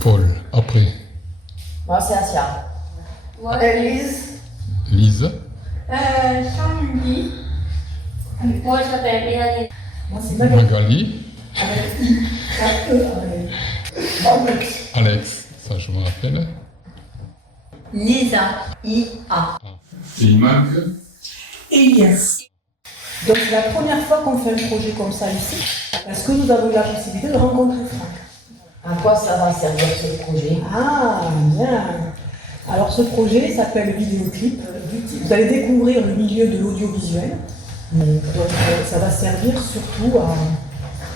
Paul, après. Moi, c'est Asia. Lise. Lise. Jean-Louis. Moi, je m'appelle Mélanie. Moi, c'est Magali. Magali. Alex. Alex, ça je me rappelle. Lisa. I-A. Et il manque. Elias. Donc, c'est la première fois qu'on fait un projet comme ça ici, parce que nous avons eu la possibilité de rencontrer Franck. À quoi ça va servir ce projet? Ah, bien. Alors, ce projet s'appelle Vidéoclip. Vous allez découvrir le milieu de l'audiovisuel. Donc, ça va servir surtout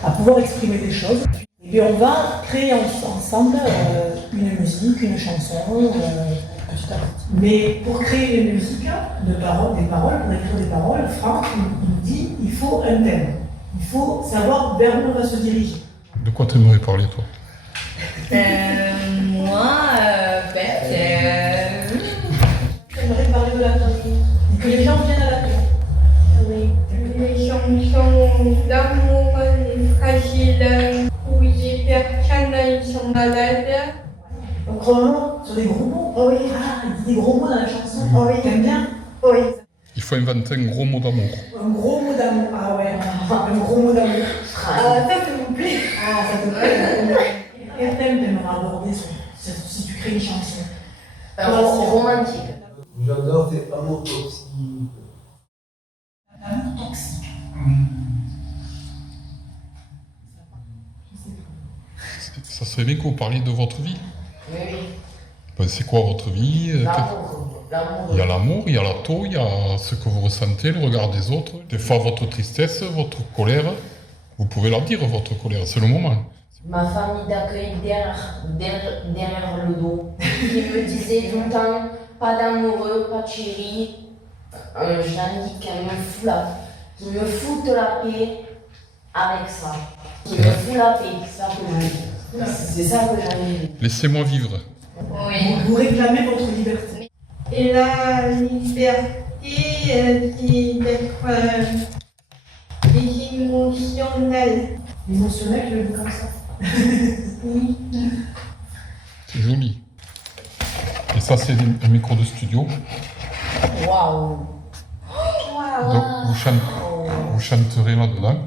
à pouvoir exprimer des choses. Et puis, on va créer ensemble une musique, une chanson, petit à petit. Mais pour créer une musique, des paroles, pour écrire des paroles, Franck il dit il faut un thème. Il faut savoir vers où on va se diriger. De quoi tu aimerais parler, toi? Moi, J'aimerais parler de la famille. Que les gens viennent à la paix. oui. Les chansons d'amour, les fragiles, où les personnes ils sont malades. Donc, vraiment, sur des gros mots. Oui. Ah, il dit des gros mots dans la chanson. Oui. T'aimes bien? Oui. Il faut inventer un gros mot d'amour. Un gros mot d'amour. Ah ouais, un gros mot d'amour. Ça vous plaît? Ah, ça te plaît? Quel thème t'aimerais aborder si tu crées une chanson? Romantique. J'adore tes amours toxiques. Amour toxique. Ça serait bien que vous parliez de votre vie. Oui, oui. Ben, c'est quoi votre vie? L'amour. Il y a l'amour, il y a la taux, il y a ce que vous ressentez, le regard des autres. Des fois, votre tristesse, votre colère. Vous pouvez leur dire votre colère, c'est le moment. Ma famille d'accueil derrière le dos, qui me disait tout le temps, pas d'amoureux, pas de chéri. Jannick, qui me fout la paix avec ça. Qui me fout la paix, c'est ça que je veux. C'est ça que j'aime. Laissez-moi vivre. Oui. Vous réclamez votre liberté. Et la liberté, c'est d'être émotionnel. Émotionnel, je le dis comme ça. Oui. C'est joli. Et ça, c'est un micro de studio. Waouh! Donc, vous chanterez là-dedans.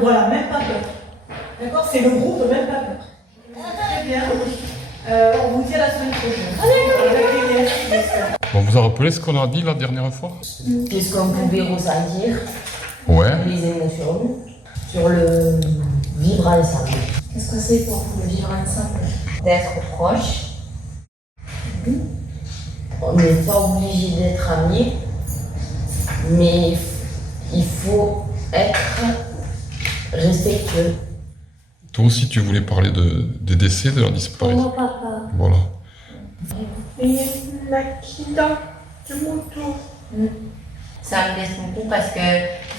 Voilà, même pas peur. D'accord? C'est le groupe, même pas peur. Très bien. On vous dit à la semaine prochaine. Avec Elias, j'espère. Bon, vous vous rappelez ce qu'on a dit la dernière fois? Qu'est-ce qu'on pouvait ressentir? Ouais. Les émotions sur le vivre ensemble. Qu'est-ce que c'est pour vous, le vivre ensemble? D'être proche. On n'est pas obligé d'être amis, mais il faut être respectueux. Toi aussi, tu voulais parler des décès, de la disparition. papa. Voilà. Et l'accident de moto. Ça me laisse beaucoup parce que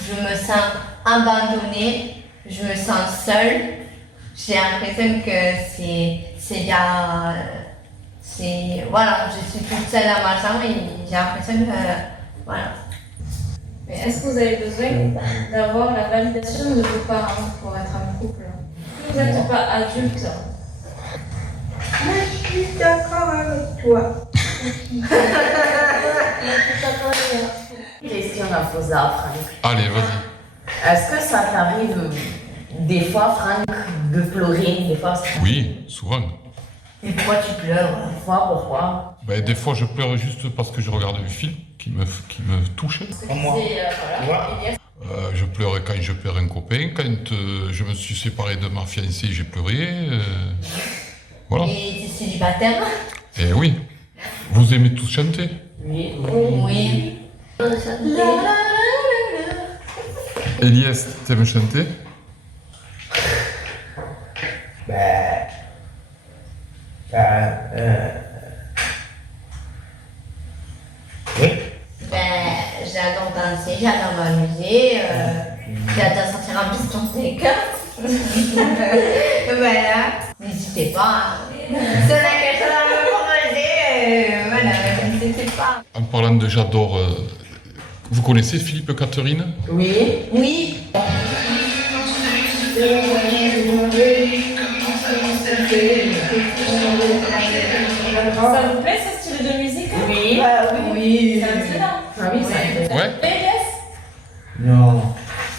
je me sens abandonnée, je me sens seule. J'ai l'impression que voilà, je suis toute seule à ma chambre et j'ai l'impression que, voilà. Mais est-ce que vous avez besoin d'avoir la validation de vos parents pour être en couple? Si vous n'êtes pas adulte, Moi, je suis d'accord avec toi. Question à poser à Franck. Allez, vas-y. Est-ce que ça t'arrive des fois, Franck, de pleurer? Des fois, Oui, souvent. et pourquoi tu pleures? Des fois, pourquoi? Ben, des fois, je pleure juste parce que je regarde un film qui me touche. voilà, Elias, Je pleure quand je perds un copain. Quand je me suis séparé de ma fiancée, j'ai pleuré. Voilà. Et tu es célibataire? Et oui. Vous aimez tous chanter? Oui. Oui. Elias, t'aimes chanter? Oui. Ben, j'adore danser, j'adore m'amuser, j'adore sortir un discothèque. Voilà, n'hésitez pas. C'est la question à me proposer, voilà, n'hésitez pas. En parlant de j'adore, Vous connaissez Philippe Catherine? Oui. Oui. Ça vous plaît ce style de musique? Oui. Oui. C'est excellent. Ah oui, ça Ouais. Yes. Non.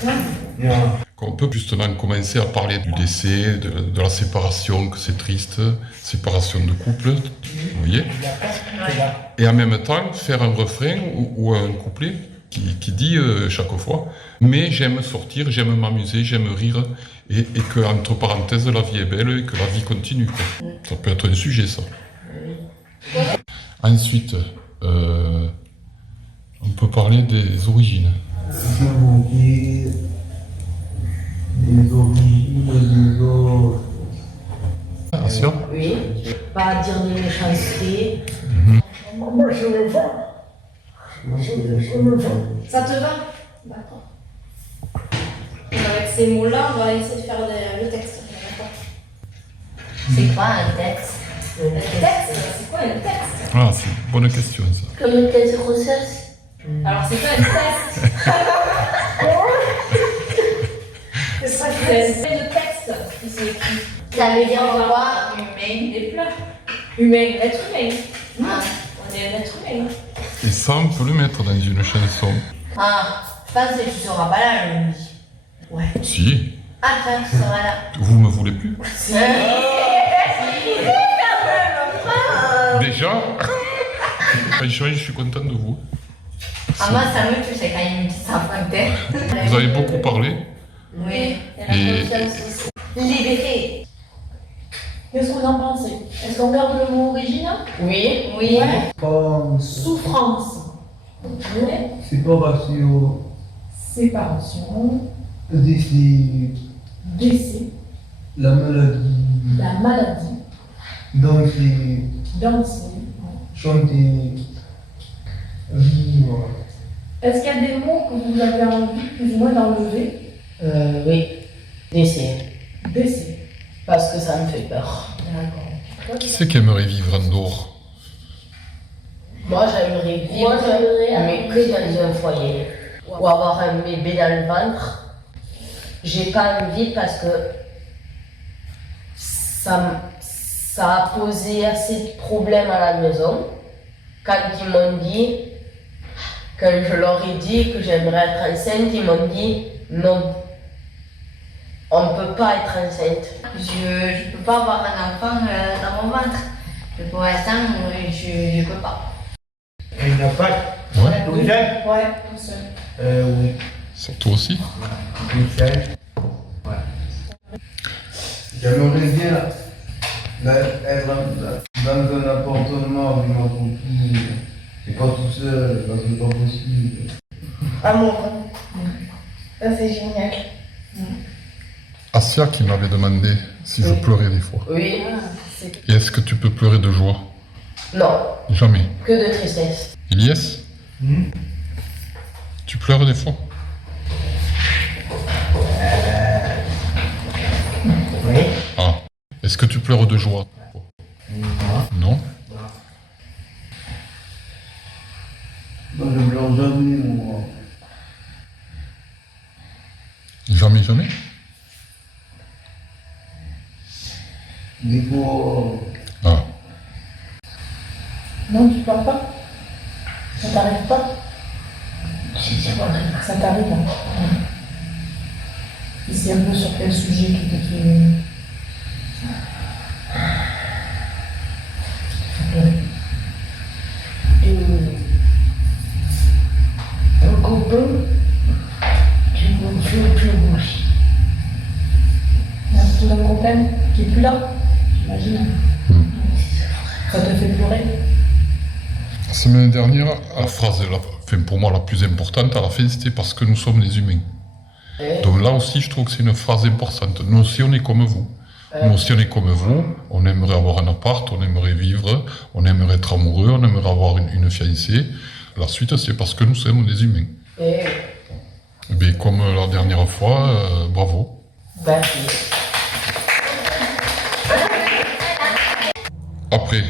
Non. On peut justement commencer à parler du décès, de la séparation, que c'est triste, séparation de couple, vous voyez? Et en même temps, faire un refrain ou un couplet qui dit chaque fois « Mais j'aime sortir, j'aime m'amuser, j'aime rire, et que, entre parenthèses, la vie est belle et que la vie continue. » Ça peut être un sujet, ça. Ensuite, on peut parler des origines. Je vous dis les origines des autres. Attention. Oui. Pas dire des méchancetés. Moi, je le vois. Ça te va? D'accord. Avec ces mots-là, on va essayer de faire le texte. D'accord. C'est quoi un texte? Le texte, c'est quoi un texte? Ah, c'est une bonne question, ça. Comme une thèse de grossesse. Alors, c'est pas un texte. C'est pas un texte. C'est le texte qui s'est écrit. Ça veut dire quoi? Humain. Des pleurs. Humain, l'être humain. Ah. On est un être humain. Et ça, on peut le mettre dans une chanson. Ah, je pense que tu seras pas là lundi. Ouais. Si, Ah, toi, tu seras là. vous me voulez plus. Déjà, franchement, je suis content de vous. Ah, moi, ça me touche quand il me dit ça en français. Vous avez beaucoup parlé. Oui. Et, Libéré. Qu'est-ce que vous en pensez? Est-ce qu'on garde le mot original? Oui. Oui. Pense. Souffrance. Séparation. Séparation. Décès. Décès. La maladie. La maladie. Danser. Danser. Chanter. Vivre. Est-ce qu'il y a des mots que vous avez envie plus ou moins d'enlever? Oui. Décès. Décès. Parce que ça me fait peur. D'accord. qui c'est qui aimerait vivre en dehors? Moi, j'aimerais vivre, mais que dans un foyer. Ou avoir un bébé dans le ventre. J'ai pas envie parce que ça a posé assez de problèmes à la maison. Quand ils m'ont dit, quand je leur ai dit que j'aimerais être enceinte, ils m'ont dit non. On ne peut pas être enceinte. Je peux pas avoir un enfant dans mon ventre. Pour l'instant, je peux pas. Il n'y a pas. Ouais. Tout seul. Ouais, tout seul. Oui. Surtout aussi. Tout seul. Ouais. J'aimerais bien être dans un appartement avec ma copine. Et pas tout seul, parce que c'est pas possible. Amour. Ça, c'est génial. Asia qui m'avait demandé si je pleurais des fois. Oui. Et est-ce que tu peux pleurer de joie? Non, Jamais. que de tristesse. Elias, tu pleures des fois? Oui. Ah. Est-ce que tu pleures de joie? Non. Moi, je pleure jamais, moi. Jamais, jamais? Des fois. Ah. Non, tu pleures pas? Ça t'arrive pas? Ça t'arrive, hein? Et c'est un peu sur quel sujet qui te fait... Un copain qui me fait pleurer. Il y a un peu d'un copain qui est plus là, j'imagine. Ça te fait pleurer? La semaine dernière, la phrase, pour moi la plus importante à la fin, c'était parce que nous sommes des humains. Donc là aussi, je trouve que c'est une phrase importante. Nous aussi, on est comme vous. Nous aussi, on est comme vous. On aimerait avoir un appart, on aimerait vivre, on aimerait être amoureux, on aimerait avoir une fiancée. La suite, c'est parce que nous sommes des humains. Mais comme la dernière fois, bravo. Merci. Après,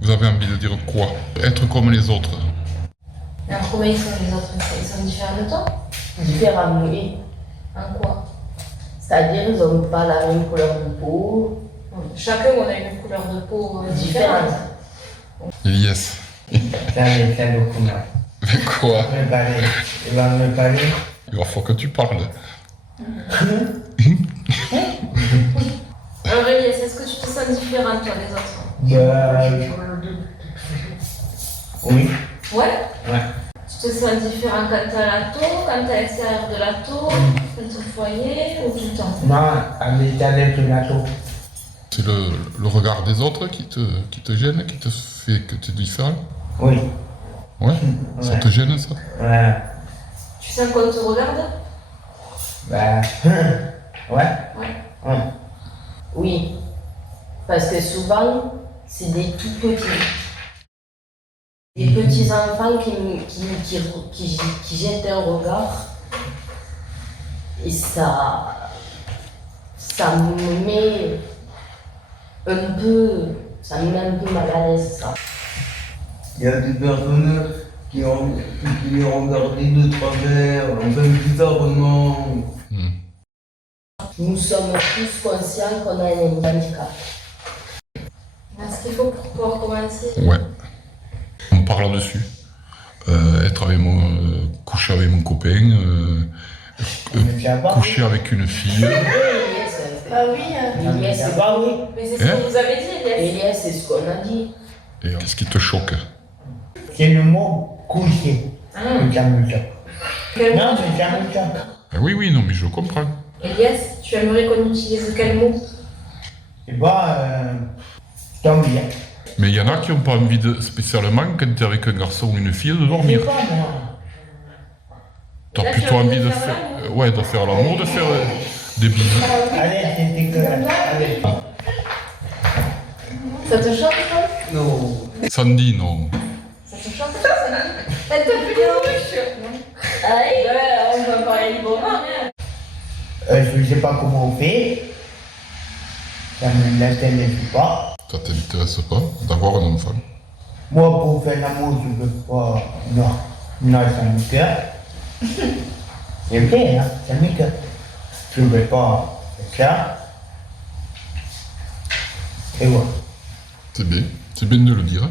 vous avez envie de dire quoi? Être comme les autres. Alors comment ils sont les autres? Ils sont différents de toi? Différents, oui. En quoi? C'est-à-dire, ils n'ont pas la même couleur de peau. Chacun, on a une couleur de peau différente. Elias. Ça les fait beaucoup mal. Mais quoi? Me parler. Il va me parler. Il va falloir que tu parles. Aurélie, est-ce que tu te sens différente, toi, des autres? Oui. Ouais? Ouais. Tu te sens différent quand t'es à la tour, quand t'es à l'extérieur de la tour, dans ton foyer, ou tout le temps? Non, à l'intérieur de la tour. C'est le regard des autres qui te gêne, qui te fait que tu es différent? Oui. Ouais? Ça Ouais. te gêne, ça? Ouais. Tu sens qu'on te regarde? Bah. Ouais. Ouais. Oui. Parce que souvent, c'est des tout petits. Des petits enfants qui jettent un regard. Et ça me met ça me met un peu mal à l'aise, ça. Il y a des personnes qui ont regardé de travers, enfin bizarrement. Nous sommes tous conscients qu'on a un handicap. Est-ce qu'il faut pour pouvoir commencer? Ouais. On parle là-dessus. Être avec coucher avec mon copain, coucher avec une fille. Ah oui, Elias, C'est pas oui. mais c'est ce que vous avez dit, Elias. Elias, c'est ce qu'on a dit. Et qu'est-ce qui te choque? C'est le mot coucher. Ah. Ça me choque. Quel mot? Non, mais ça me choque. Oui, non, mais je comprends. Elias, tu aimerais qu'on utilise quel mot? C'est pas. Tant bien. Mais il y en a qui n'ont pas envie spécialement, quand tu es avec un garçon ou une fille, de dormir. C'est pas moi. Tu as Là, plutôt tu as envie envie de de faire, faire ouais, de faire l'amour, de faire des bisous. Allez, c'était que. Allez. Ça te choque, toi? Non. Sandy, non. Ça te choque, ça? Elle te plus les bouches. Aïe, ouais, on va parler librement, hein. Je sais pas comment on fait. Ça ne m'intéresse pas. Ça t'intéresse pas d'avoir un enfant? Moi, pour faire l'amour, je veux pas. Non. Non, ça me cœur. C'est vrai, hein, ça me cœur. Je veux pas faire ça. Et voilà. C'est bien de le dire.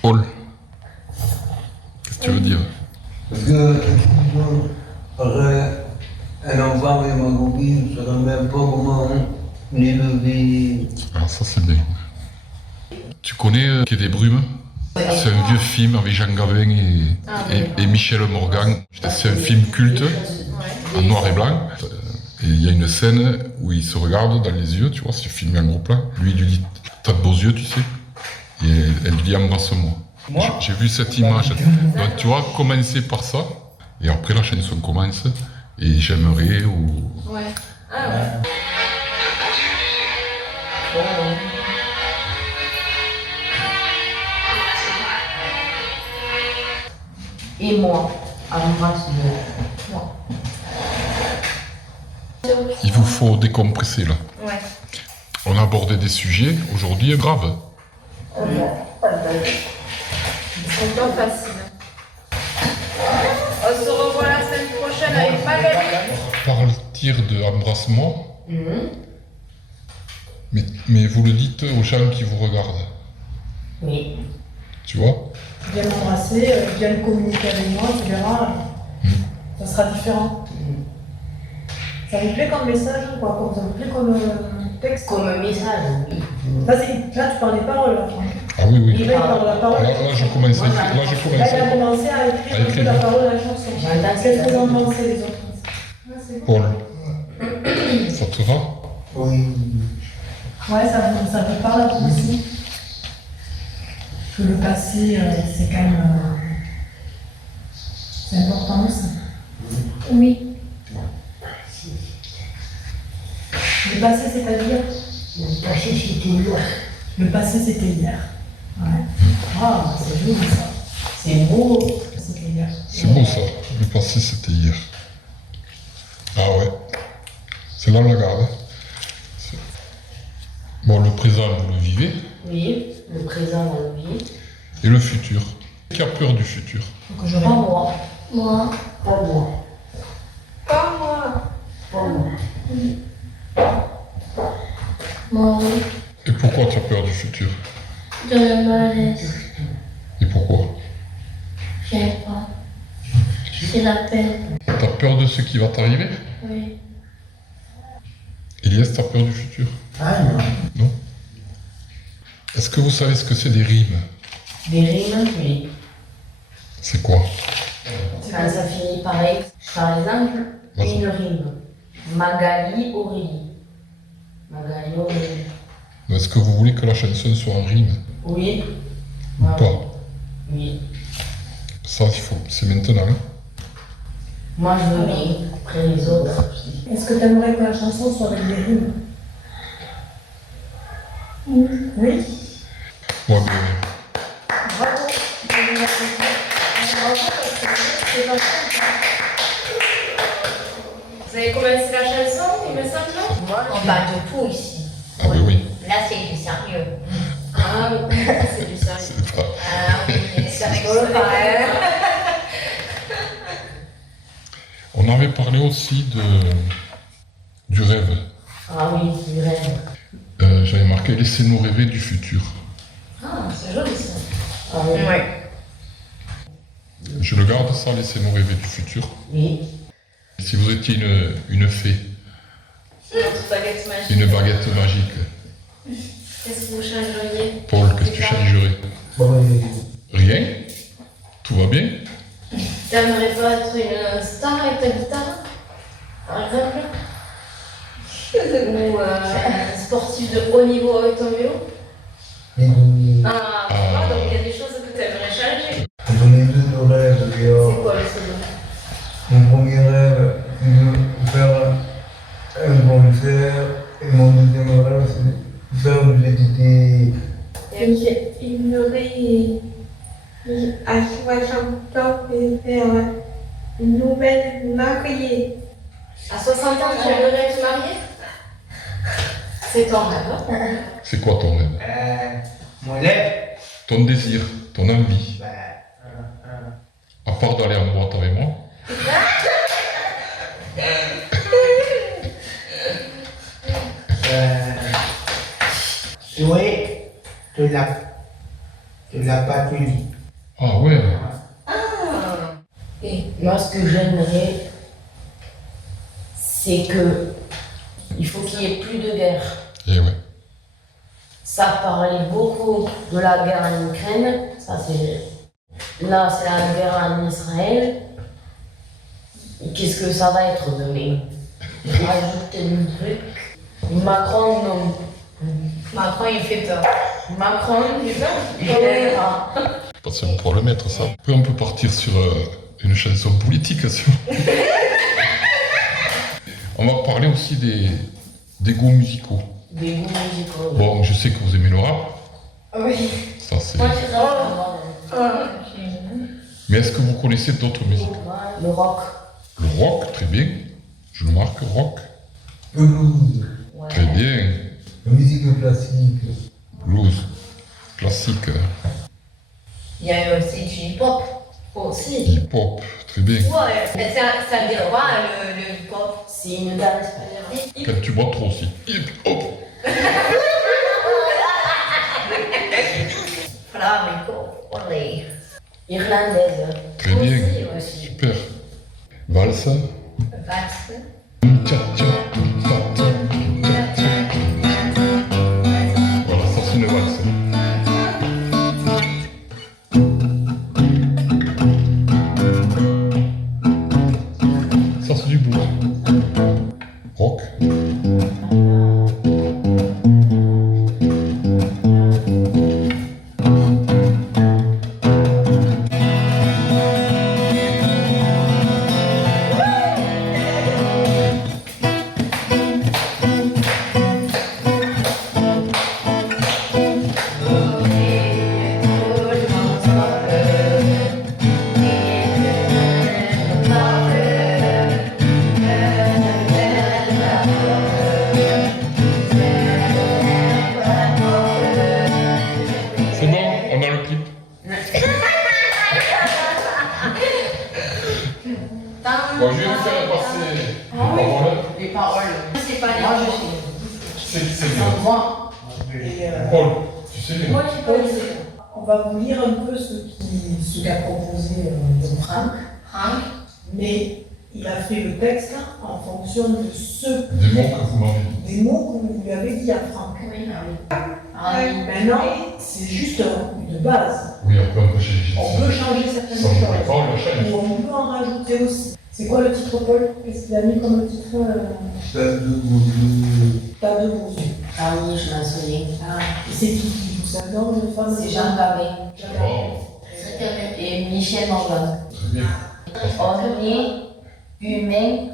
Paul, qu'est-ce que tu veux dire? Parce que un enfant avec ma copine, je ne saurais même pas comment l'élever. Ah, ça c'est bien. Tu connais Quai des Brumes? C'est un vieux film avec Jean Gabin et Michel Morgan. C'est un film culte, en noir et blanc. Et il y a une scène où ils se regardent dans les yeux, tu vois, c'est filmé en gros plan. Lui, il lui dit, t'as de beaux yeux, tu sais. Et elle lui dit, embrasse-moi. J'ai vu cette image. Donc tu vois, commencer par ça, et après la chanson commence, et j'aimerais ou... Ouais. Ah ouais. Et moi, embrasse-le. Moi. Il vous faut décompresser là. Ouais. On a abordé des sujets aujourd'hui graves. C'est pas facile. On se revoit la semaine prochaine avec Magali. Partir de embrassement, mais vous le dites aux gens qui vous regardent. Oui. Tu vois? Viens m'embrasser, viens communiquer avec moi, tu verras, ça sera différent. Ça vous plaît comme message ou quoi? Ça vous plaît comme texte? Comme un message, oui. Là, tu parles des paroles, là. Ah oui, oui. Là, il parle de la parole. Là, je commence à écrire. Là, je Là, commence il a à... commencé à écrire un peu la parole de la chanson. Qu'est-ce que vous en pensez, les autres? Paul, ça te va? Oui. Ouais, ça vous parle à vous aussi. Que le passé, c'est quand même... c'est important aussi. Oui. Le passé, c'est-à-dire? Le passé, c'était hier. Le passé, c'était hier. Ouais. Ah, c'est joli ça. C'est beau. C'était hier. C'est beau ça. Le passé, c'était hier. Ah ouais. C'est là la garde. Bon, le présent, vous le vivez. Oui, le présent, on le vit. Et le futur. Qui a peur du futur? Faut que je Pas réponde. moi. Moi, Pas moi. Pas moi. Pas moi. moi, oui. Et pourquoi tu as peur du futur? De la malaise. Et pourquoi? J'aime pas. C'est la peine. T'as peur de ce qui va t'arriver? Oui. Elias, t'as peur du futur? Ah non. Non? Est-ce que vous savez ce que c'est des rimes? Des rimes, oui. C'est quoi? Quand ça finit pareil, par exemple, Vas-y. une rime. Magali Aurélie. Magali Aurélie. Est-ce que vous voulez que la chanson soit en rime? Oui. Ou Ah, pas? Oui. Ça, il faut. C'est maintenant. Hein? Moi, je veux bien. Après les autres. Est-ce que tu aimerais que la chanson soit avec des rimes? Oui. Ouais, mais Bravo. Bravo parce que c'est pas simple. Vous avez commencé la chanson, il me semble, non? On parle de tout ici. ah oui, oui. Là, c'est du sérieux. Ah oui, c'est du sérieux. C'est pas. Ah oui, ça rigole pas, hein. On avait parlé aussi du rêve. Ah oui, du rêve. J'avais marqué laissez-nous rêver du futur. Ah, c'est joli ça. Ah oui. Ouais. Je le garde ça, laissez-nous rêver du futur. Oui. Si vous étiez une fée, Notre baguette magique. une baguette magique, Qu'est-ce que vous changeriez? Paul, qu'est-ce que tu changerais? Oui. Rien? Tout va bien? T'aimerais pas être une star avec ta guitare, par exemple? Ou un sportif de haut niveau avec ton vélo? Et Ah, tu vois, donc il y a des choses que t'aimerais changer. j'en ai deux rêves. C'est quoi le second? Mon premier rêve, c'est de faire un concert. Et mon deuxième rêve, c'est de faire du VTT. À 60 ans, et faire une nouvelle mariée. À 60 ans, tu aimerais te marier? C'est ton rêve, hein? C'est quoi ton rêve? Mon rêve, Ton désir, ton envie, à part d'aller en boîte avec moi? oui, de la patrie. Ah ouais, Et moi, ce que j'aimerais, c'est que il faut qu'il n'y ait plus de guerre. et ouais. Ça parlait beaucoup de la guerre en Ukraine. Ça, c'est... Là, c'est la guerre en Israël. Et qu'est-ce que ça va être demain? Rajouter du truc. Macron, non. Macron, il fait peur. Macron, Tu veux? il verra. Je pense qu'on pourra le mettre ça. Après, on peut partir sur une chanson politique. On va parler aussi des goûts musicaux. Des goûts musicaux. Bon, je sais que vous aimez le rap. Oui. Ça, c'est... Moi, je Mais est-ce que vous connaissez d'autres musiques? Le rock. Le rock, très bien. Je le marque, rock. Le blues, Ouais. Très bien. la musique classique. Blues, classique, Il y a aussi du hip-hop. aussi. hip-hop, très bien. Ouais, ça veut dire quoi le hip-hop? C'est une danse. Quand tu bois trop aussi. Hip-hop. Flamenco, olé. Irlandaise. Très bien. Aussi. Super. Valse. Valse. Tcha tcha, tcha tcha, tcha tcha. Voilà, ça c'est une valse. Ça c'est du blues. Rock. Bon, je vais vous faire passer les paroles. Les paroles. C'est pas Moi, les je mots. C'est qui c'est sais. bien. Moi. Et, Paul, tu sais les mots. Moi, j'ai pas les on va vous lire un peu ce qu'a proposé Franck, Franck. mais il a fait le texte en fonction de Des mots que vous m'avez dit. des mots que vous lui avez dit à Franck. Oui, ah oui. Maintenant, c'est juste une base. Oui, après on peut changer. On peut changer certaines Ça, on peut choses. pas, on le change. Ou on peut en rajouter aussi. C'est quoi le titre, Paul? Qu'est-ce qu'il a mis comme titre Stade de Goudou. Pas de vos yeux. Ah oui, je m'en souviens. Ah, et c'est qui joue ça? Non, une femme. C'est Jean Gabin Wow, et Michel Morgan. très bien. On est humain,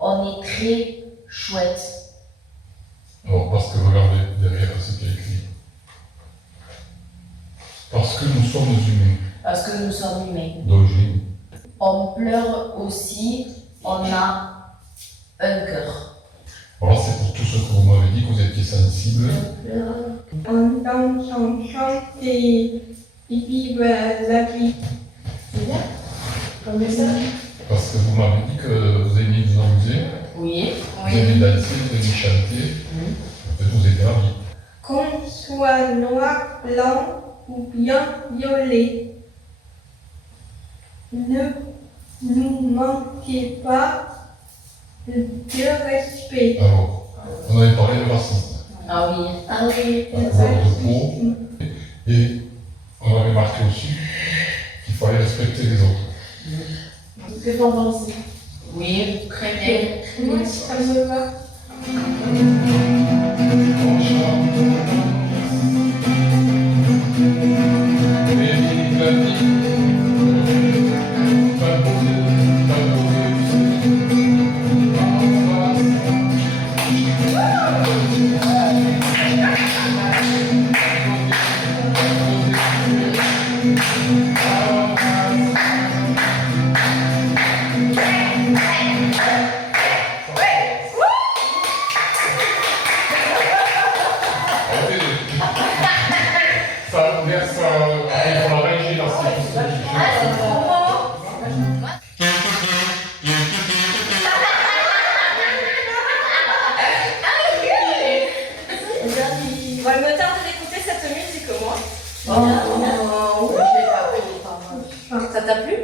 on est très chouette. Alors, parce que regardez derrière ce qu'il y a écrit. Parce que nous sommes humains Parce que nous sommes humains. d'origine. On pleure aussi, on a un cœur. Alors, c'est pour tout ce que vous m'avez dit, que vous étiez sensible. Entendre son chant et vivre la vie. C'est bien comme message. Parce que vous m'avez dit que vous aimiez vous amuser, Oui. vous aimiez danser, vous aimiez chanter. En fait, vous aimez la vie. Qu'on soit noir, blanc ou bien violet. Ne nous manquez pas de respect. Alors, on avait parlé de racisme, Ah oui. Ah oui, de peau, et on avait marqué aussi qu'il fallait respecter les autres. Qu'est-ce que t'en penses? Oui, très bien. Moi, ça me va. Ça laisse pour la régie dans ces Bon, il me tarde d'écouter cette musique, moi. Oh, Ça t'a plu?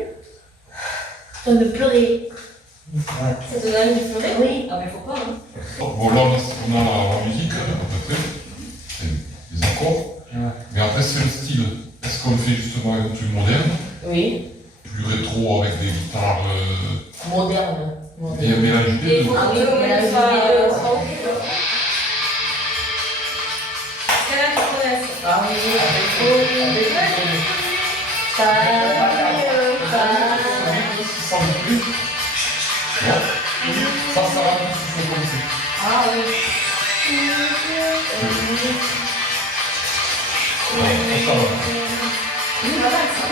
de pleurer. Ça te donne envie de pleurer? Oui. Ah, mais faut pas, hein. Bon, là, on a la musique, à peu près, c'est les accords, mais après, c'est le style. Est-ce qu'on le fait justement avec un truc moderne, Oui. plus rétro avec des guitares Moderne. et un mélange des Et il deux? faut Ah que oui, tout le mais la monde soit vidéo. ok, quoi. C'est là qu'ils connaissent. Ah oui, Ça me plaît. Bon. Ça va plus si je comme ça. Ah oui. Ouais, ça va. C'est pas mal, ça.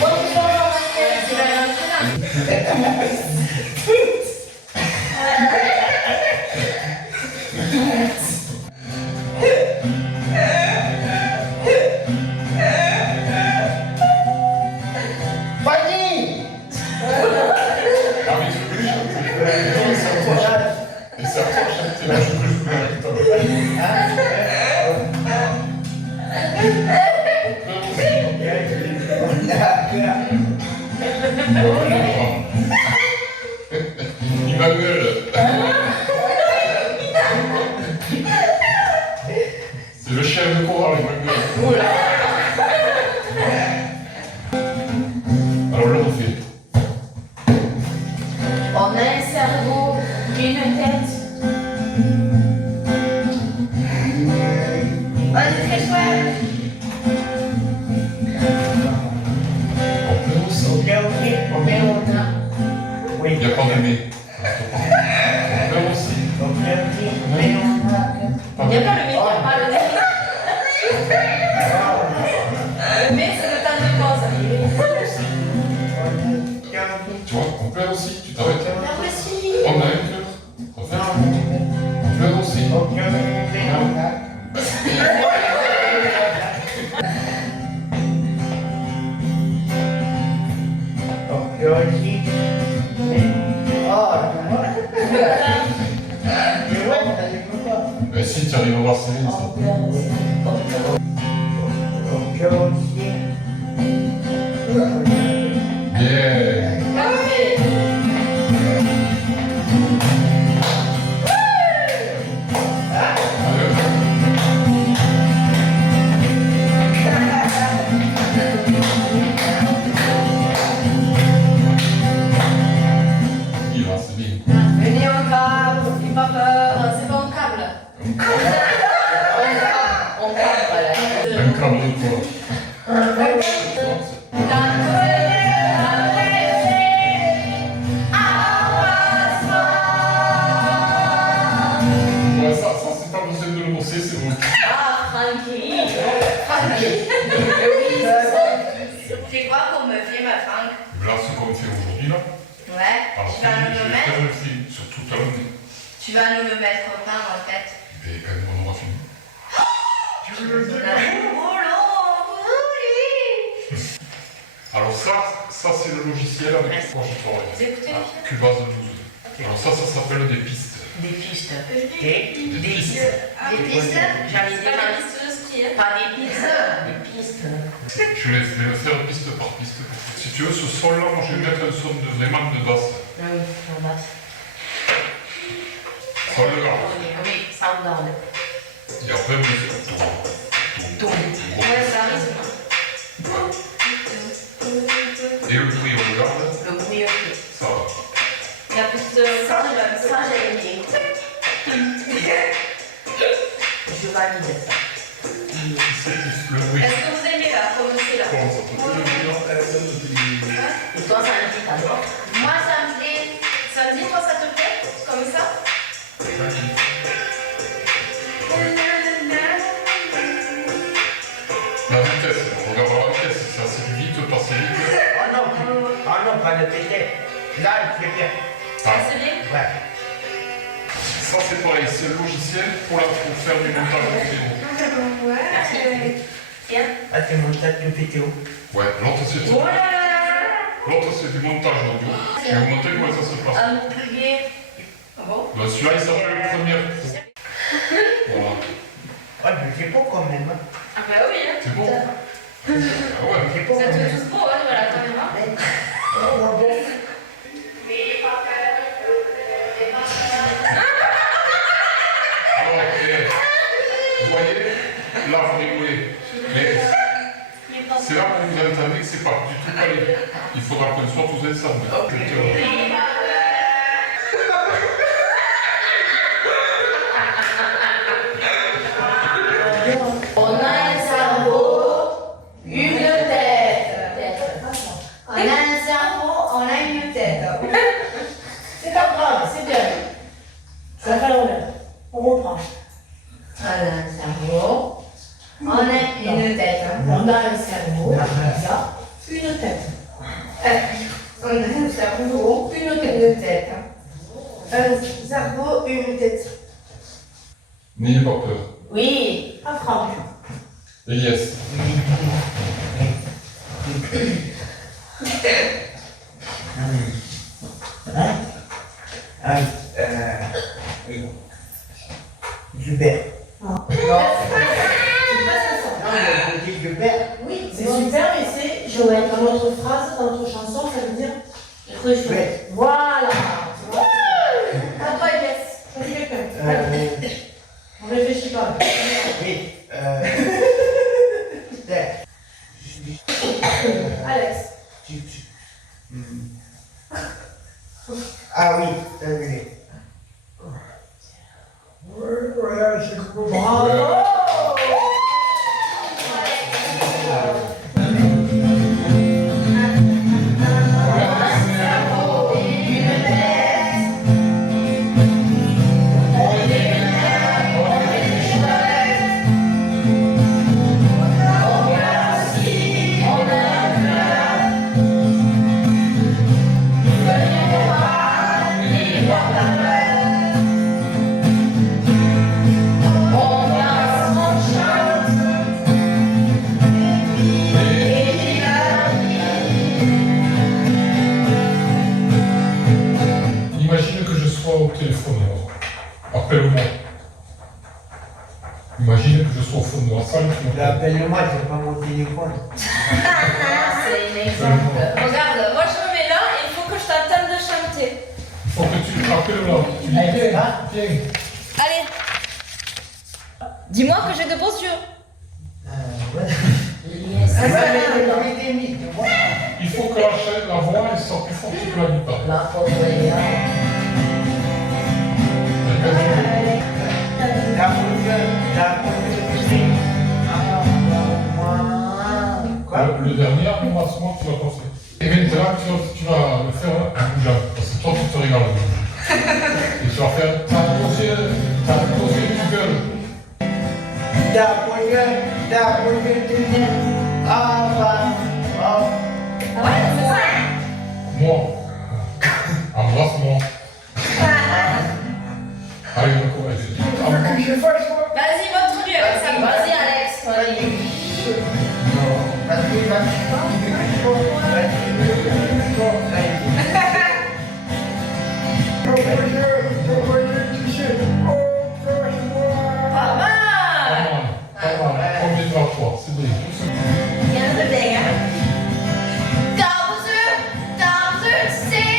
Bon, tu vas voir, C'est la nationale. Ah, mais je peux chanter. Et c'est à toi de chanter, là, je peux jouer avec toi. Emmanuel. C'est le chef de chorale, Emmanuel. Alors, le refait. on a un cerveau, une tête. On est très chouette. On peut aussi. Il n'y a pas d'aimé. On peut aussi. Il n'y a pas le mais, il n'y a pas le mais. Le mais, c'est le temps de pause. Tu vois, on pleure aussi. Tu t'arrêtes. Là aussi. On a un cœur. On fait un. On pleure aussi. Ok, Thierry Racine, ça. Bien. Il va, c'est bien. Venez en câble, n'aie pas peur, c'est pas en câble. On câble, voilà. Un câble de quoi? Ouais, ça c'est pas possible de le bosser, c'est bon. Ah, Frankie. Frankie. Oui, c'est quoi qu'on me fait, ma Franck? Là, ce qu'on fait aujourd'hui, là. Ouais, Alors, tu vas nous le j'ai mettre. très réussi sur toute la journée. Tu vas nous le mettre quand en fait? Et quand même, on aura fini. Alors ça c'est le logiciel avec quoi je travaille. Vous écoutez les filles? Cubase 12. Alors ça s'appelle des pistes. Des pistes. Des pistes. Des pistes? J'en ai Pas déjà. la piste de ski, hein. Pas des pistes. Des pistes. Je vais le faire piste par piste. Si tu veux, ce son-là, moi je vais mettre un son de vraiment de basse. Oui, en basse. Sol de garde. Oui, soundboard. Et après, on fait tout. Ouais, ça risque. Et le bruit, on regarde. Le bruit, ok. Ça va. Il y a plus de. Ça, j'aime bien. Je valide ça. Le bruit. Est-ce que vous aimez là, comme c'est là? Comment ça peut le dire? Et toi, ça me dit d'abord. Moi, ça me plaît. Ça me dit, toi, ça te plaît? Comme ça? La vitesse, on regarde la vitesse. C'est assez vite, passer vite. Oh non, pas de péter. Là, il fait bien. Ah. C'est bien? Ouais. Ça c'est pareil, c'est le logiciel pour faire du montage vidéo. Merci. Tiens. Ah, c'est mon tas de vidéo. Ouais, l'autre c'est du montage audio. Je vais vous montrer comment ça se passe. À Montpellier. Ah bon? Donc celui-là il s'appelle Première. Voilà. Ah, mais c'est beau quand même. Hein. Ah bah oui, hein. C'est bon. Ah ouais. C'est beau Vous quand êtes même. tous beaux, hein, voilà, quand même. Hein. Oh, bon. Alors, vous voyez, là vous rigolez. Mais c'est là que vous entendez que c'est pas du tout pareil. Il faudra qu'on soit tous ensemble. On a un cerveau, une tête. On a un cerveau, on a une tête. C'est pas grave, c'est bien. Ça va l'envers. On reprend. On a un cerveau, on a une tête. On a un cerveau, il y a une tête. On a un cerveau, une tête. Un cerveau, une tête. N'ayez pas peur. Oui. À Franck. Elias. Ah, Super. Ah. Non, je dis super. Oui, c'est super, mais c'est Joël. Dans notre phrase, dans notre chanson, ça veut dire Ouais. voilà. À toi, Elias. Vas-y, quelqu'un. On réfléchit pas. Oui. Alex. Ah oui, oui. Voilà, je comprends. Bravo. Elias. au fond de la salle. Appelle-moi, j'ai pas mon téléphone. C'est un exemple. Regarde, moi je me mets là et il faut que je t'entende de chanter. Il faut que tu appelles là. Tu dis viens. Allez. Dis-moi que j'ai de beaux yeux. Il faut que la voix elle sorte plus fort que la guitare. La Podrea. Le dernier embrassement, tu vas pas faire. Et maintenant, tu vas le faire en bougeant. Parce que toi, tu te régales. Et tu vas faire ta posée du gueule. Ouais, c'est ça. Moi. Embrasse-moi. Allez, on commence. Vas-y, votre lieu avec ça. Vas-y, Alex. Vas-y. Pas mal. Pas mal. Premier de la fois, c'est bien. Il y a un peu de hein. Dans c'est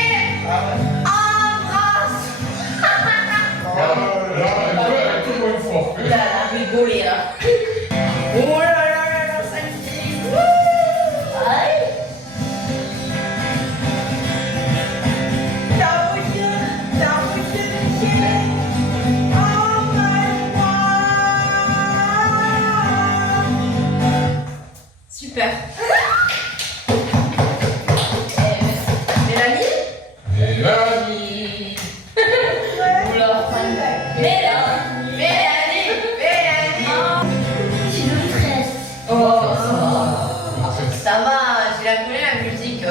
embrasse. Là, elle est tout moins forte. Là, elle a rigolé, là. Oh là là là, ça me dit. Aïe. Ta bouche du ciel. Embrasse-moi. Super. Mélanie? Mélanie. Oula. Mélanie. Oh. Ça va, j'ai la connais la musique.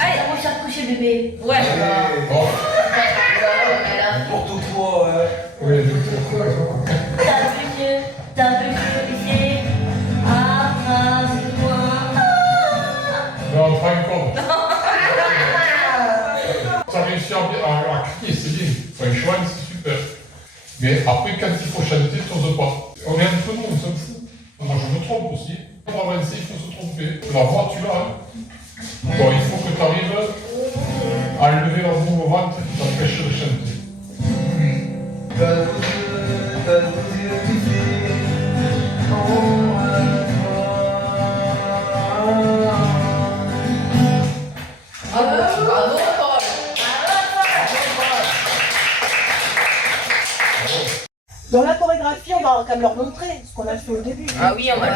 Allez. On va se coucher, bébé. Ouais. Bon. Pour toi, Oui, je sais. T'as vu ici. Embrasse-moi. Non, pas encore. Ça réussit à crier, c'est bien. Enfin, chouette, c'est super. Mais après, quand il faut chanter, tu n'oses pas. On est entre nous, on s'en fout. Moi, je me trompe aussi. Pour avancer, il faut se tromper. La voix, tu l'as. Hein. Bon, il faut que tu arrives à lever la boue au ventre qui t'empêche de chanter. Bravo, Paul. Dans la chorégraphie, on va quand même leur montrer ce qu'on a fait au début. Ah oui, on va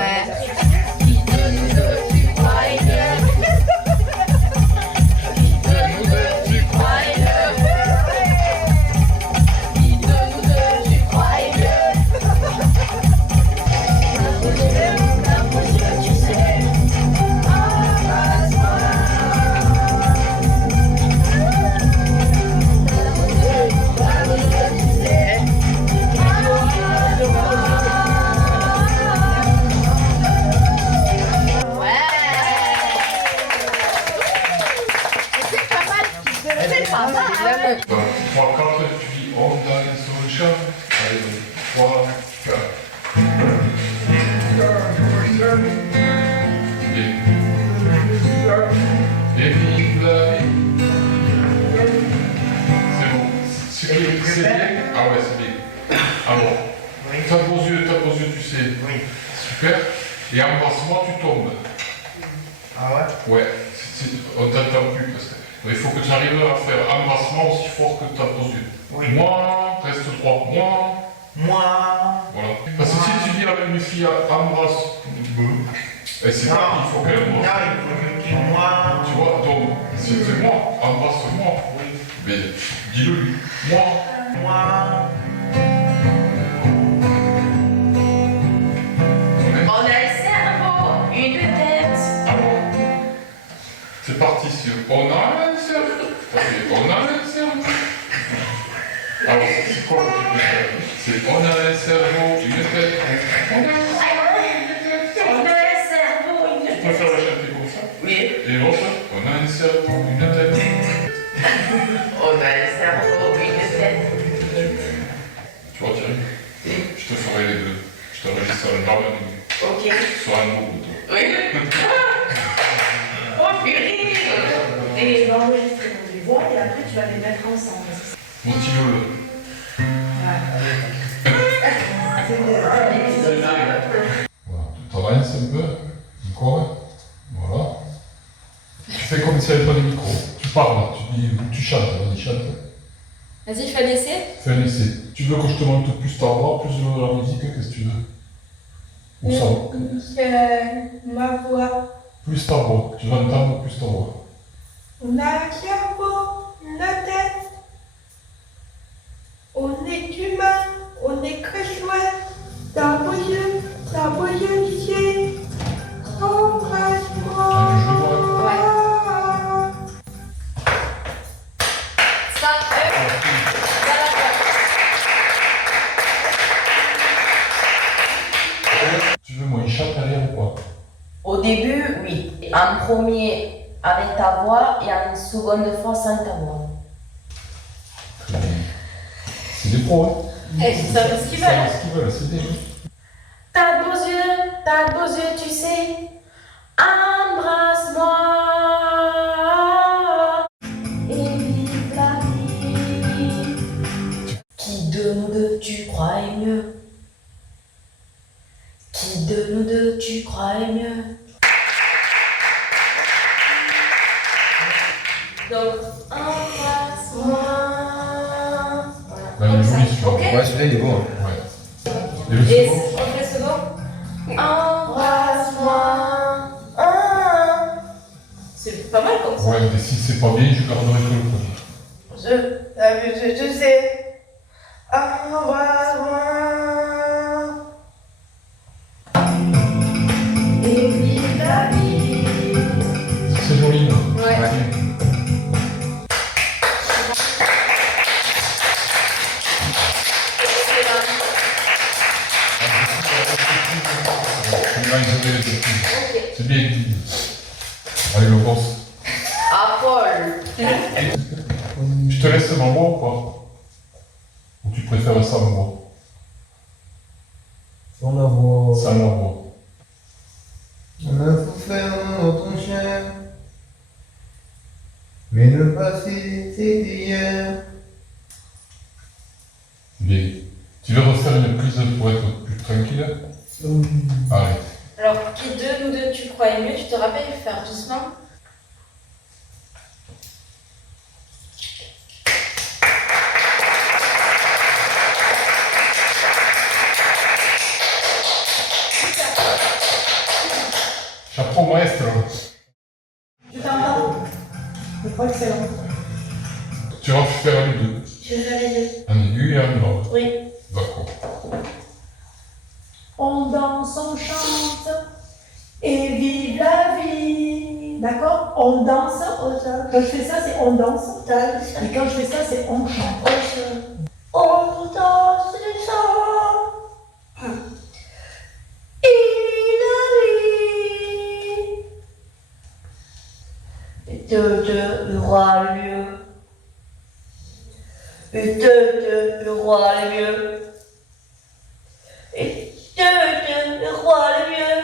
Donc, 3, 4, tu dis on dans sur le chat. Allez, 3, 4. Et vive la vie. C'est bon. C'est bien. Ah ouais, c'est bien. Alors, tape aux yeux, tu sais. Oui. Super. Et embrasse-moi, tu tombes. Ah ouais? Ouais, on t'entend plus parce que. Donc, il faut que tu arrives à faire embrassement aussi fort que tu tapes aux yeux. Oui. Moi, reste 3. Moi. Voilà. Parce que si tu dis avec mes filles embrasse, et c'est pas, il faut qu'elle Non, embrasse. il faut que tu dis moi. Tu vois, donc, c'est moi, embrasse-moi. Oui. Mais dis-le lui. Moi. Moi. On a le cerveau, une tête. Alors, c'est parti sur on a un cerveau. Ok, on a un cerveau. Alors, c'est quoi que tu peux faire? C'est on a un cerveau, une tête. On a un On a le cerveau, une Tu peux faire la chanter comme ça? Oui. Et l'autre, on a un cerveau, une tête. On a le cerveau, une tête. Tu vois, Thierry? Je te ferai les deux. Je t'enregistre le drame en Ok. sur un mot plutôt. Oui. Oh purée. Et il va enregistrer dans les voix et après tu vas les mettre ensemble. Motive-le. Voilà, tu t'avances un peu, encore. Voilà. Tu fais comme si elle prenait le micro. Tu parles, tu chantes, vas-y, chante. Vas-y, fais un essai. Fais un essai. Tu veux que je te montre plus ta voix, plus la musique, qu'est-ce que tu veux? Ou ça Ma voix. plus ta voix, tu vas entendre plus ta voix. On a un cerveau, une tête. On est humain, on est que chouette. T'as beau yeux, lycée. Embrasse-moi. Stop. Tu veux moi, il chante derrière ou pas? Au début, oui. En premier avec ta voix et en seconde fois sans ta voix. Très bien. C'est des pros, hein? Ils savent ce qu'ils veulent. Ils savent ce qu'ils veulent, c'est bien. T'as de beaux yeux, tu sais. Embrasse-moi. Et vive la vie. Qui de nous deux tu croyais mieux? Qui de nous deux tu croyais mieux? Donc, embrasse-moi. Là, il est joli, celui-là. Ok. Ouais, celui-là il est bon. Ouais. Et le Et second? on fait le second. Embrasse-moi. C'est pas mal comme ça. Ouais, mais si c'est pas bien, je garderai que le premier. Je sais. Embrasse-moi. Et vive la vie. C'est joli, là. Ouais. C'est bien. Allez, le boss. À Paul. Je te laisse ma voix ou pas? Ou tu préfères ça, ma voix? Sans la voix. Ça, ma voix. On a souffert dans notre chair. Mais le passé, c'était hier. Bien. Tu veux refaire une prise pour être plus tranquille? Allez. Alors, qui de nous deux tu croyais mieux? Tu te rappelles faire doucement? Chapeau maestro. Tu t'entends? C'est pas excellent. Tu vas faire les deux. Je veux faire les deux. Un aigu et un grave. Oui. D'accord. On danse, on chante et vive la vie. D'accord? On danse. Quand je fais ça, c'est on danse. Et quand je fais ça, c'est on chante. On danse et chante. Et la vie. Le roi le mieux. Le roi le mieux. Le roi le mieux.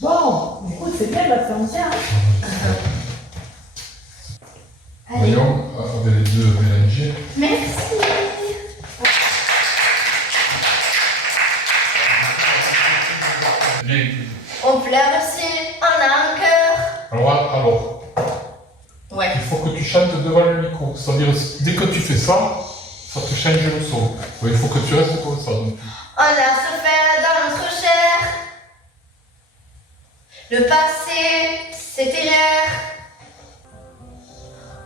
Bon, écoute, c'est bien, il va faire ancien. Voyons, avec les deux mélangés. Merci. Bien. On pleure aussi, on a un cœur. Alors, Ouais. il faut que tu chantes devant le micro. C'est-à-dire, dès que tu fais ça, ça te change le son. Ouais, il faut que tu restes comme ça. Donc. On a souffert dans notre chair. Le passé, c'était hier.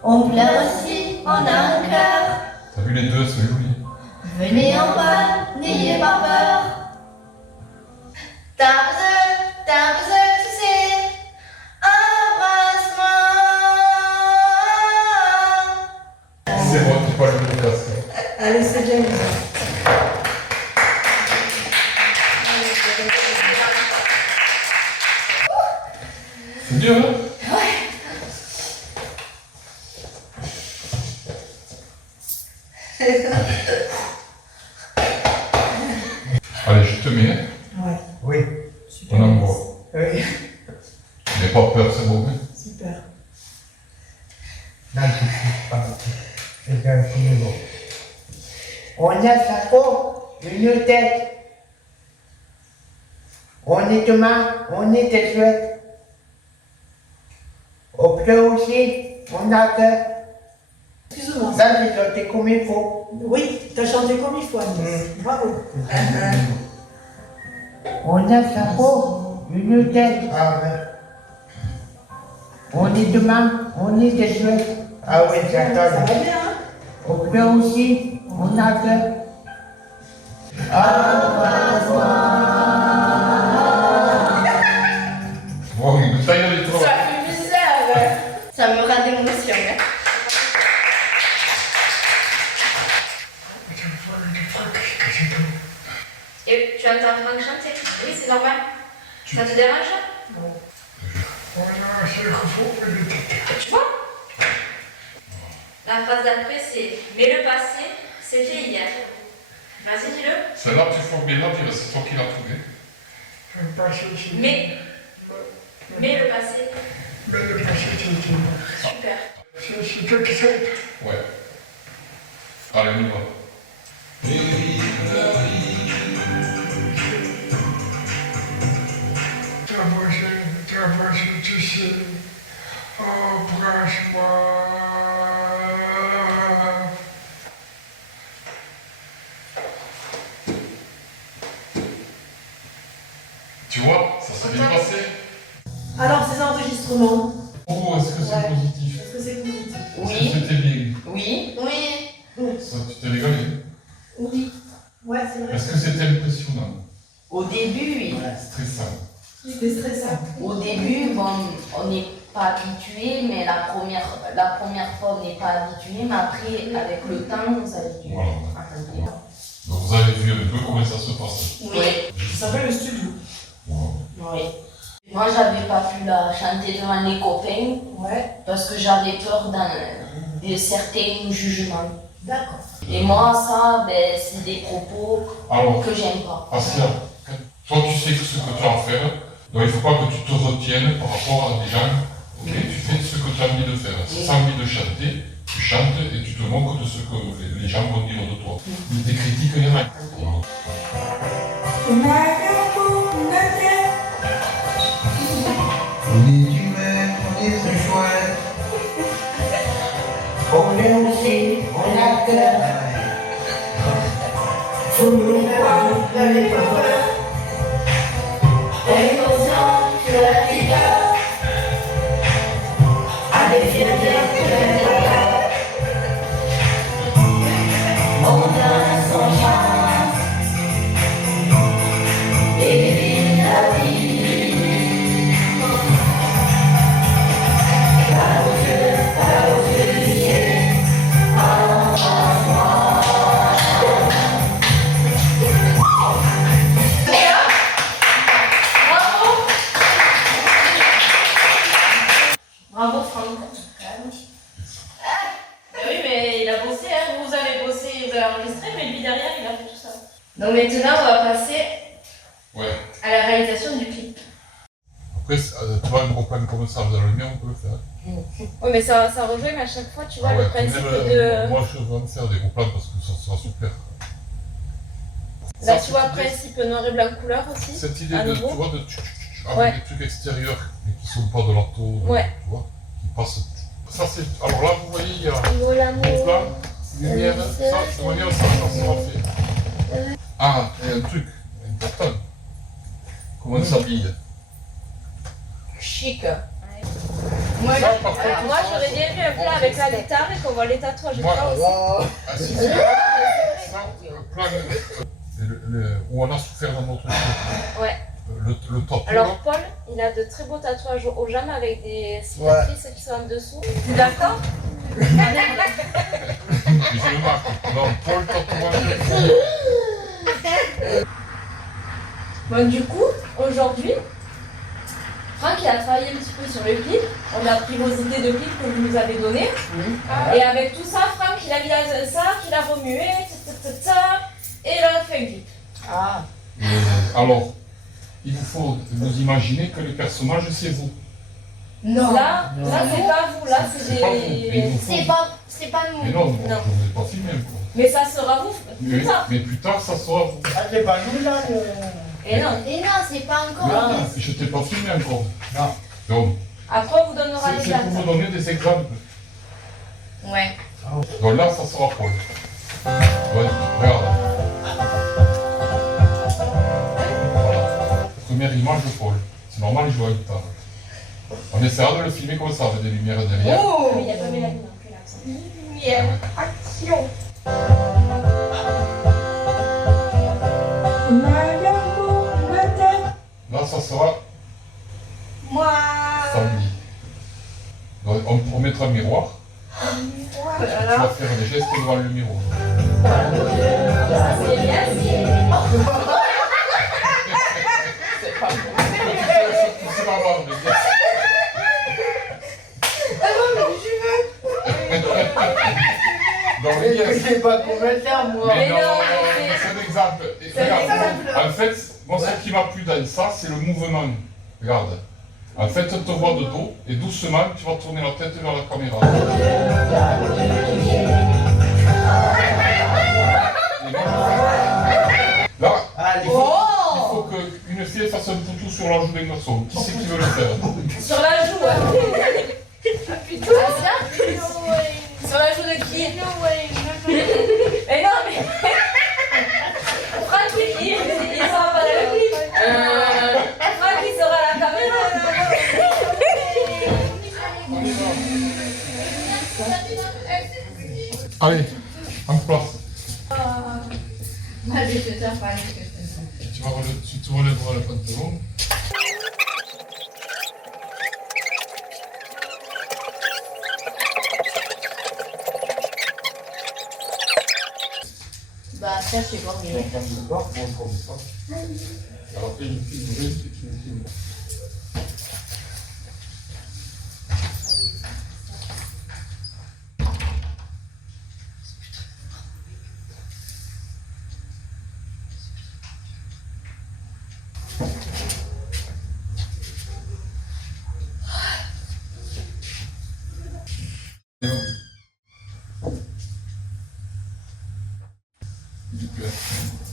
On pleure aussi, on a un cœur. T'as vu les deux, c'est joli. Venez en bas, n'ayez pas peur. T'as besoin, tu sais. Embrasse-moi. C'est moi qui parle le casque. Allez, c'est James. C'est dur, hein? Allez, je te mets. Oui. Super. On en voit. Oui. N'aie pas peur, c'est bon. Hein. Super. Non, c'est pas. C'est un film bon. On a sa peau, une tête. On est humain, on est des chouettes. Au bleu aussi, on a cœur. Excuse-moi. Ça, j'ai chanté comme il faut. Oui, tu as chanté comme il faut, Agnès. Bravo. On a sa peau, une tête. Ah ouais. On est humain, on est des chouettes. Ah oui, Ça va j'attends. bien, hein? Au bleu aussi, on a cœur. Bon, ça y est, les trois. Ça fait bizarre. Ça me rend d'émotion. Hein. Et tu entends Franck chanter? Oui, c'est normal. Ça te dérange? Tu vois? La phrase d'après, c'est « Mais le passé, c'était hier ». Vas-y, dis-le. Celle-là, tu faut bien la dire, c'est toi qui l'as trouvée. Mais le passé, super. C'est toi qui sais. Ouais. Allez, on y va. T'as tu sais. Embrasse-moi. Tu vois, ça s'est bien passé. Alors, ces enregistrements, Oh, est-ce que c'est Ouais. positif? est-ce que c'est positif? Est-ce que Oui, c'était bien? oui, Oui. Ça, tu t'es régalé? oui. Ouais, c'est vrai. Est-ce que c'était impressionnant? Au début, oui. Stressant? C'était stressant. Au début, bon, on n'est pas habitué, mais la première fois, on n'est pas habitué, mais après, avec le temps, on s'habitue. Voilà. Donc vous avez vu un peu comment ça se passe. Oui, Ça s'appelle le studio. Wow. oui. Moi, j'avais pas pu la chanter devant les copains Ouais, parce que j'avais peur de certains jugements. d'accord. Et moi, ça, ben, c'est des propos Alors, que j'aime pas. Assia, toi tu sais ce que tu as à faire, donc il ne faut pas que tu te retiennes par rapport à des gens. Ok, tu fais ce que tu as envie de faire. Si tu as envie de chanter, tu chantes et tu te moques de ce que les gens vont dire de toi. Des critiques, il y en a. On est humain, on est très chouette. On est aussi, on a cœur. Faut nous voir, n'avez pas peur. L'émotion sur la guitare. Allez, viens, on a son chance. Et vive la vie. Bravo, Franck. Oui, mais il a bossé, hein. Vous avez bossé, vous avez enregistré, mais lui derrière, il a fait tout ça. Donc maintenant, on va passer Ouais. à la réalisation du clip. Après, tu vois, un gros plan comme ça, vous avez le mien, on peut le faire. Oui, mais ça rejoint à chaque fois, tu vois, le principe même, de... moi, je vais me faire des gros plans parce que ça sera super. Là, Ça, tu vois, cette idée- principe noir et blanc couleur aussi. Cette idée à de, nouveau. tu vois, avec Ouais. des trucs extérieurs, mais qui sont pas de l'auto, Ouais. tu vois, qui passent. Ça, c'est. Alors là, vous voyez, il y a Oh, l'amour. gros plan, lumière, ça, de manière, ça sera fait. Ah, et un truc important. Comment on s'habille. Chic. Moi, Ça, par contre, Alors, moi, j'aurais bien vu un plan avec la guitare et qu'on voit les tatouages. Moi, dedans aussi. ah, si, si. Ça, un plan où on a souffert dans notre vie. Ouais. Le top. Alors, Paul, il a de très beaux tatouages aux jambes avec des cicatrices qui sont en dessous. Tu es d'accord? Mais je le marque. Non, Paul, tatouage. Bon, du coup, aujourd'hui, Franck il a travaillé un petit peu sur le clip. On a pris vos idées de clip que vous nous avez données. Et avec tout ça, Franck il a mis dans un sac, il a remué, et là on fait un clip. Ah, Alors, il vous faut vous imaginer que les personnages, c'est vous. Non. Là, c'est pas vous, là, C'est pas vous. Mais il des. vous faut- C'est pas Mais nous. non, Non. je ne vous ai pas filmé encore. Mais ça sera vous plus tard. Mais plus tard, ça sera vous. Ah, c'est pas nous là. Et non. Et non, c'est pas encore. Mais je t'ai pas filmé encore. Non. Donc, Après, on vous donnera les c'est dates. pour vous donner des exemples. Ouais. Donc là, ça sera Paul. Ouais, regarde. Voilà. Première image de Paul. C'est normal, il joue à la guitare. On essaiera de le filmer comme ça, avec des lumières derrière. Oh, il n'y a pas Mélanie non plus là. Lumière, action. Là, ça sera Moi. samedi. Donc, on mettra un miroir. Tu vas faire des gestes devant le miroir. C'est bien, C'est pas grave, mais bien. Donc, yes. Je sais pas comment faire, moi. Mais non, non, c'est un exemple. Et c'est un regarde, en fait, moi, ce qui m'a plu dans ça, c'est le mouvement. Regarde. En fait, on te voit de dos, et doucement, tu vas tourner la tête vers la caméra. Et moi, là, Allez. il faut qu'une fille fasse un toutou sur la joue d'un garçon. Qui c'est qui veut le faire? sur la joue. Ouais. Sur la joue de qui? Mais non, mais. Franck, il sera pas dans le clip. Franck, il sera à la caméra. Allez, en place. Allez, je te faire parler que je te fais. Tu te relèveras le pantalon. Bah, ça, je sais pas. Tu vas prendre le corps, on comme ça. Alors après, une filme, et tu me filmes.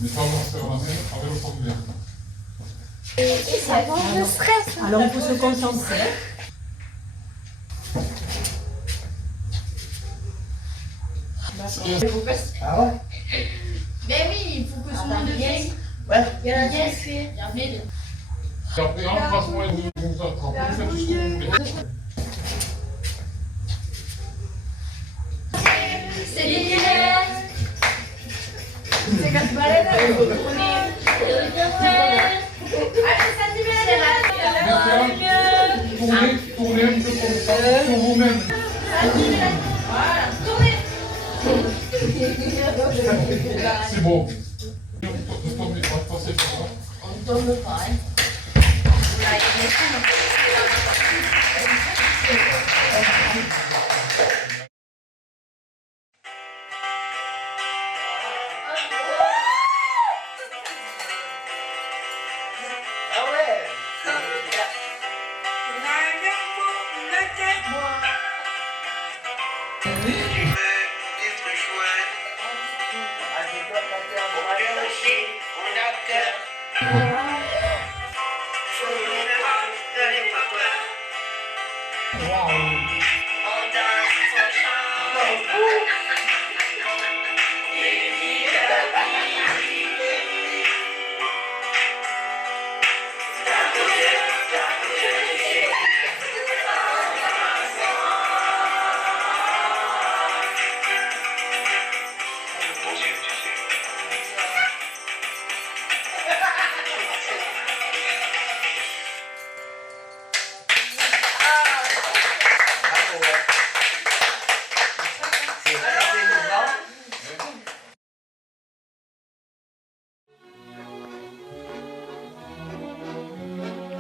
Mais toi, on va faire la même avec le formulaire. Ça vend le stress. Alors il faut se concentrer. Ah ouais? Ben oui, il faut que tout le monde le fasse. Ouais. Il y a la pièce fait. Et après, embrasse-moi et vous attrapez. Faites tout ce que vous voulez. C'est des lunettes. C'est comme ça, là. Allez, ça dit Tournez un peu comme ça, sur vous-même. Voilà, tournez. C'est bon. Ne tombez pas, passez par là. On ne tombe pas, hein. Ah ouais.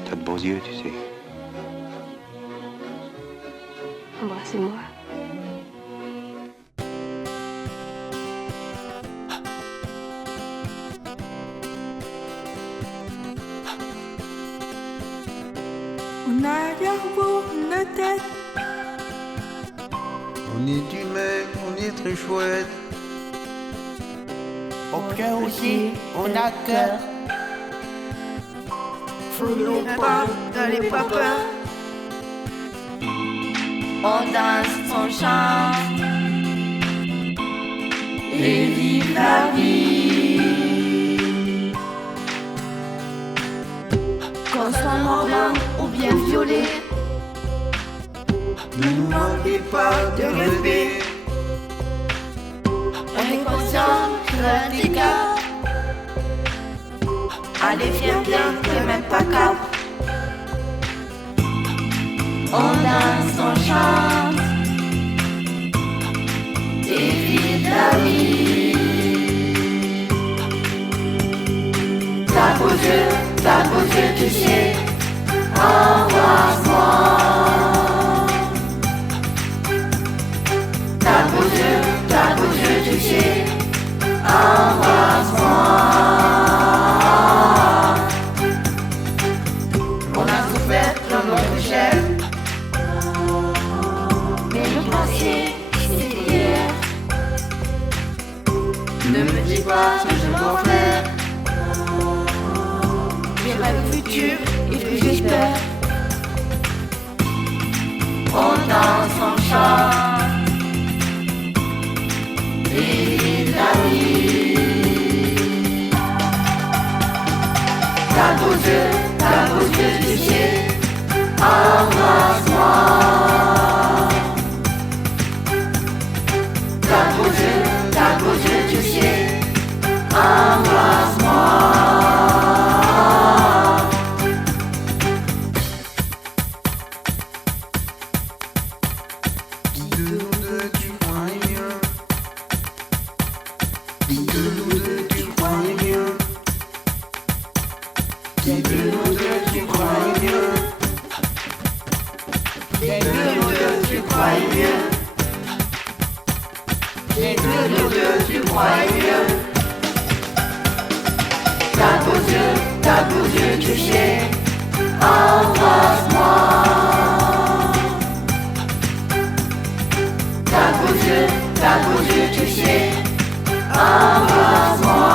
T'as de beaux yeux, tu sais. Embrassez-moi. arrière pour la tête. On est humain, on est très chouette. Au cœur aussi, on a cœur. Faut pas, n'allez pas peur. On danse, on chante et vive la vie. Qu'on soit noir, blanc ou bien violet, Ne nous manquez pas de rêver. on est conscient que l'handicap. Allez, viens, t'es même pas cap. On danse, on chante et vive la vie. Ta beau yeux, tu sais, embrasse-moi. Ta beau yeux, tu sais, embrasse-moi. On a souffert dans notre chair, mais le passé, c'est hier. Ne me dis pas ce que je dois faire. J'ai le futur et puis j'espère. On danse, on chante et vive la vie. Ta beau yeux, tu sais, embrasse-moi. Ta beau yeux, tu sais, embrasse-moi. Qui de nous deux tu crois mieux? Qui de nous deux tu crois mieux? Qui de nous deux tu crois mieux? Qui de nous deux tu crois mieux? Qui de nous deux tu crois mieux? Ta beau yeux, tu sais, embrasse-moi. Ta beau yeux, tu sais, embrasse-moi.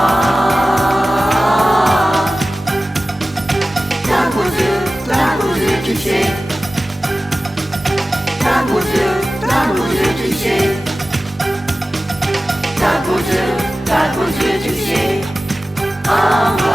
Ta beau yeux, tu sais, ta beau yeux, tu sais, ta beau yeux, tu sais, embrasse-moi.